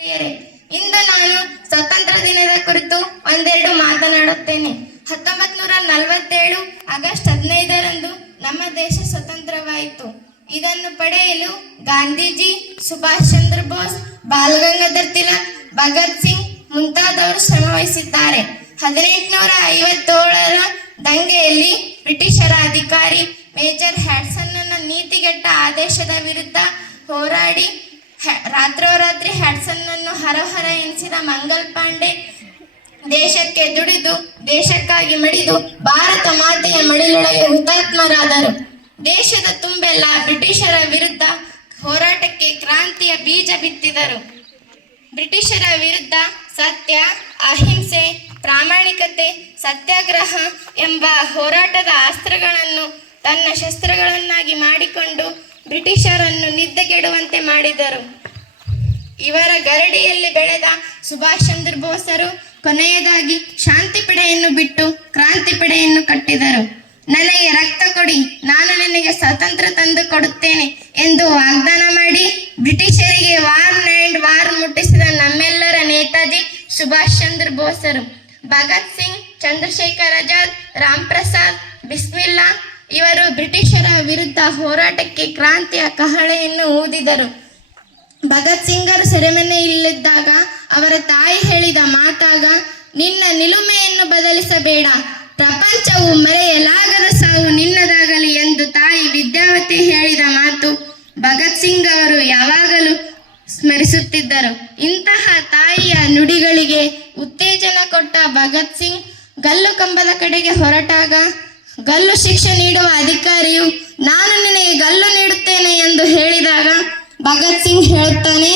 ಇಂದು ನಾನು ಸ್ವತಂತ್ರ ದಿನದ ಕುರಿತು ಒಂದೆರಡು ಮಾತನಾಡುತ್ತೇನೆ. ಹತ್ತೊಂಬತ್ ನೂರ ನಲವತ್ತೇಳು ಆಗಸ್ಟ್ ಹದಿನೈದರಂದು ನಮ್ಮ ದೇಶ ಸ್ವತಂತ್ರವಾಯಿತು. ಇದನ್ನು ಪಡೆಯಲು ಗಾಂಧೀಜಿ, ಸುಭಾಷ್ ಚಂದ್ರ ಬೋಸ್ ಬಾಲ್ ಗಂಗಾಧರ್ ತಿಲಕ್, ಭಗತ್ ಸಿಂಗ್ ಮುಂತಾದವರು ಶ್ರಮವಹಿಸಿದ್ದಾರೆ. ಹದಿನೆಂಟುನೂರ ಐವತ್ತೇಳರ ದಂಗೆಯಲ್ಲಿ ಬ್ರಿಟಿಷರ ಅಧಿಕಾರಿ ಮೇಜರ್ ಹ್ಯಾಡ್ಸನ್ನ ನೀತಿಗೆಟ್ಟ ಆದೇಶದ ವಿರುದ್ಧ ಹೋರಾಡಿ ರಾತ್ರೋರಾತ್ರಿ ಹರಹರ ಎನಿಸಿದ ಮಂಗಲ್ ಪಾಂಡೆ ದೇಶಕ್ಕೆ ದುಡಿದು, ದೇಶಕ್ಕಾಗಿ ಮಡಿದು, ಭಾರತ ಮಾತೆಯ ಮಡಿಲೊಳಗೆ ಹುತಾತ್ಮರಾದರು. ದೇಶದ ತುಂಬೆಲ್ಲ ಬ್ರಿಟಿಷರ ವಿರುದ್ಧ ಹೋರಾಟಕ್ಕೆ ಕ್ರಾಂತಿಯ ಬೀಜ ಬಿತ್ತಿದರು. ಬ್ರಿಟಿಷರ ವಿರುದ್ಧ ಸತ್ಯ, ಅಹಿಂಸೆ, ಪ್ರಾಮಾಣಿಕತೆ, ಸತ್ಯಾಗ್ರಹ ಎಂಬ ಹೋರಾಟದ ಅಸ್ತ್ರಗಳನ್ನು ತನ್ನ ಶಸ್ತ್ರಗಳನ್ನಾಗಿ ಮಾಡಿಕೊಂಡು ಬ್ರಿಟಿಷರನ್ನು ನಿದ್ದೆಗೆಡುವಂತೆ ಮಾಡಿದರು. ಇವರ ಗರಡಿಯಲ್ಲಿ ಬೆಳೆದ ಸುಭಾಷ್ ಚಂದ್ರ ಬೋಸರು ಕೊನೆಯದಾಗಿ ಶಾಂತಿ ಪಡೆಯನ್ನು ಬಿಟ್ಟು ಕ್ರಾಂತಿ ಪಡೆಯನ್ನು ಕಟ್ಟಿದರು. ನನಗೆ ರಕ್ತ ಕೊಡಿ, ನಾನು ನಿನಗೆ ಸ್ವಾತಂತ್ರ್ಯ ತಂದು ಕೊಡುತ್ತೇನೆ ಎಂದು ವಾಗ್ದಾನ ಮಾಡಿ ಬ್ರಿಟಿಷರಿಗೆ ವಾರ್ ಅಂಡ್ ವಾರ್ ಮುಟ್ಟಿಸಿದ ನಮ್ಮೆಲ್ಲರ ನೇತಾಜಿ ಸುಭಾಷ್ ಚಂದ್ರ ಬೋಸರು. ಭಗತ್ ಸಿಂಗ್, ಚಂದ್ರಶೇಖರ್ ಆಜಾದ್, ರಾಮ್ ಪ್ರಸಾದ್, ಬಿಸ್ಮಿಲ್ಲಾ ಇವರು ಬ್ರಿಟಿಷರ ವಿರುದ್ಧ ಹೋರಾಟಕ್ಕೆ ಕ್ರಾಂತಿಯ ಕಹಳೆಯನ್ನು ಊದಿದರು. ಭಗತ್ ಸಿಂಗರು ಸೆರೆಮನೆಯಲ್ಲಿದ್ದಾಗ ಅವರ ತಾಯಿ ಹೇಳಿದ ಮಾತಾಗ, ನಿನ್ನ ನಿಲುಮೆಯನ್ನು ಬದಲಿಸಬೇಡ. ಪ್ರಪಂಚವು ಮರೆಯಲಾಗದ ಸಾವು ನಿನ್ನದಾಗಲಿ ಎಂದು ತಾಯಿ ವಿದ್ಯಾವತಿ ಹೇಳಿದ ಮಾತು ಭಗತ್ ಸಿಂಗ್ ಅವರು ಯಾವಾಗಲೂ ಸ್ಮರಿಸುತ್ತಿದ್ದರು. ಇಂತಹ ತಾಯಿಯ ನುಡಿಗಳಿಗೆ ಉತ್ತೇಜನ ಕೊಟ್ಟ ಭಗತ್ ಸಿಂಗ್ ಗಲ್ಲು ಕಂಬದ ಕಡೆಗೆ ಹೊರಟಾಗ, ಗಲ್ಲು ಶಿಕ್ಷೆ ನೀಡುವ ಅಧಿಕಾರಿಯು, ನಾನು ನಿನಗೆ ಗಲ್ಲು ನೀಡುತ್ತೇನೆ ಎಂದು ಹೇಳಿದಾಗ ಭಗತ್ ಸಿಂಗ್ ಹೇಳುತ್ತಾನೆ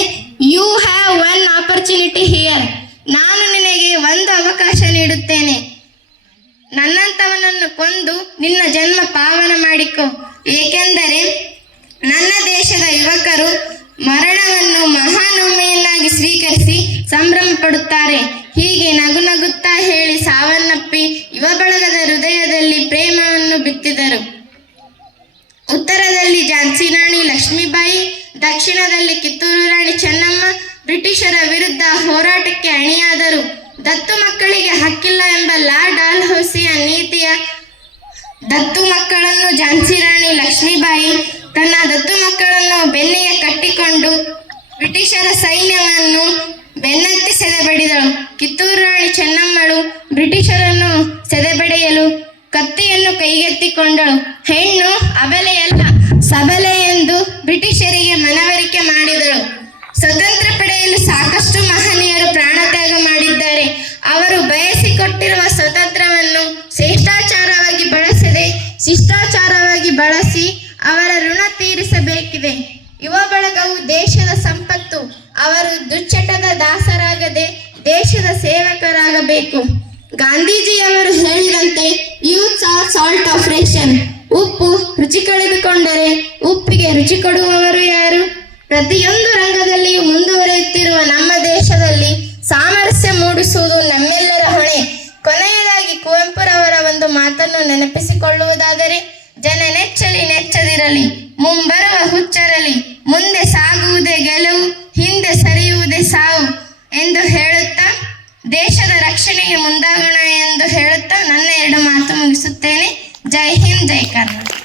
you have one opportunity here ನಾನು ನಿನಗೆ ಒಂದು ಅವಕಾಶ ನೀಡುತ್ತೇನೆ. ನನ್ನಂತವನನ್ನು ಕೊಂದು ನಿನ್ನ ಜನ್ಮ ಪಾವನ ಮಾಡಿಕೊ. ಏಕೆಂದರೆ ನನ್ನ ದೇಶದ ಯುವಕರು ಮರಣವನ್ನು ಮಹಾನೋಮೆಯನ್ನಾಗಿ ಸ್ವೀಕರಿಸಿ ಸಂಭ್ರಮ ಪಡುತ್ತಾರೆ ದಕ್ಷಿಣದಲ್ಲಿ ಕಿತ್ತೂರು ರಾಣಿ ಚೆನ್ನಮ್ಮ ಬ್ರಿಟಿಷರ ವಿರುದ್ಧ ಹೋರಾಟಕ್ಕೆ ಅಣಿಯಾದರು. ದತ್ತು ಮಕ್ಕಳಿಗೆ ಹಕ್ಕಿಲ್ಲ ಎಂಬ ಲಾ ಡಾಲ್ ನೀತಿಯ ದತ್ತು ಮಕ್ಕಳನ್ನು ಝಾನ್ಸಿ ರಾಣಿ ಲಕ್ಷ್ಮೀಬಾಯಿ ತನ್ನ ದತ್ತು ಮಕ್ಕಳನ್ನು ಬೆನ್ನಿಗೆ ಕಟ್ಟಿಕೊಂಡು ಬ್ರಿಟಿಷರ ಸೈನ್ಯವನ್ನು ಬೆನ್ನತ್ತಿ ಸೆದೆಬಡಿದಳು. ಕಿತ್ತೂರು ರಾಣಿ ಚೆನ್ನಮ್ಮಳು ಬ್ರಿಟಿಷರನ್ನು ಸೆದೆಬಡಿಯಲು ಕತ್ತಿಯನ್ನು ಕೈಗೆತ್ತಿಕೊಂಡಳು. ಹೆಣ್ಣು ಅಬಲೆಯಲ್ಲ, ಸಬಲೆ ಎಂದು ಬ್ರಿಟಿಷರಿಗೆ ಬಳಸಿ ಅವರ ಋಣ ತೀರಿಸಬೇಕಿದೆ. ಯುವ ಬಳಗವು ದೇಶದ ಸಂಪತ್ತು, ಅವರು ದುಶ್ಚಟದ ದಾಸರಾಗದೆ ದೇಶದ ಸೇವಕರಾಗಬೇಕು. ಗಾಂಧೀಜಿಯವರು ಹೇಳಿದಂತೆ youths are salt of ration ಉಪ್ಪು ರುಚಿ ಕಳೆದುಕೊಂಡರೆ ಉಪ್ಪಿಗೆ ರುಚಿ ಕೊಡುವವರು ಯಾರು? ಪ್ರತಿಯೊಂದು ರಂಗದಲ್ಲಿಯೂ ಮುಂದುವರಿಯುತ್ತಿರುವ ನಮ್ಮ ದೇಶದಲ್ಲಿ ಸಾಮರಸ್ಯ ಮೂಡಿಸುವುದು ನಮ್ಮೆಲ್ಲರ ಹೊಣೆ. ಕೊನೆಯದಾಗಿ ಕುವೆಂಪುರವರ ಒಂದು ಮಾತನ್ನು ನೆನಪಿಸಿಕೊಳ್ಳುವುದಾದರೆ ಜನ ನೆಚ್ಚಲಿ ನೆಚ್ಚದಿರಲಿ ಮುಂಬರುವ ಹುಚ್ಚರಲಿ ಮುಂದೆ ಸಾಗುವುದೇ ಗೆಲುವು, ಹಿಂದೆ ಸರಿಯುವುದೇ ಸಾವು ಎಂದು ಹೇಳುತ್ತಾ, ದೇಶದ ರಕ್ಷಣೆಗೆ ಮುಂದಾಗೋಣ ಎಂದು ಹೇಳುತ್ತಾ ನನ್ನ ಎರಡು ಮಾತು ಮುಗಿಸುತ್ತೇನೆ. ಜೈ ಹಿಂದ್, ಜೈ ಕರ್ನಾಟಕ.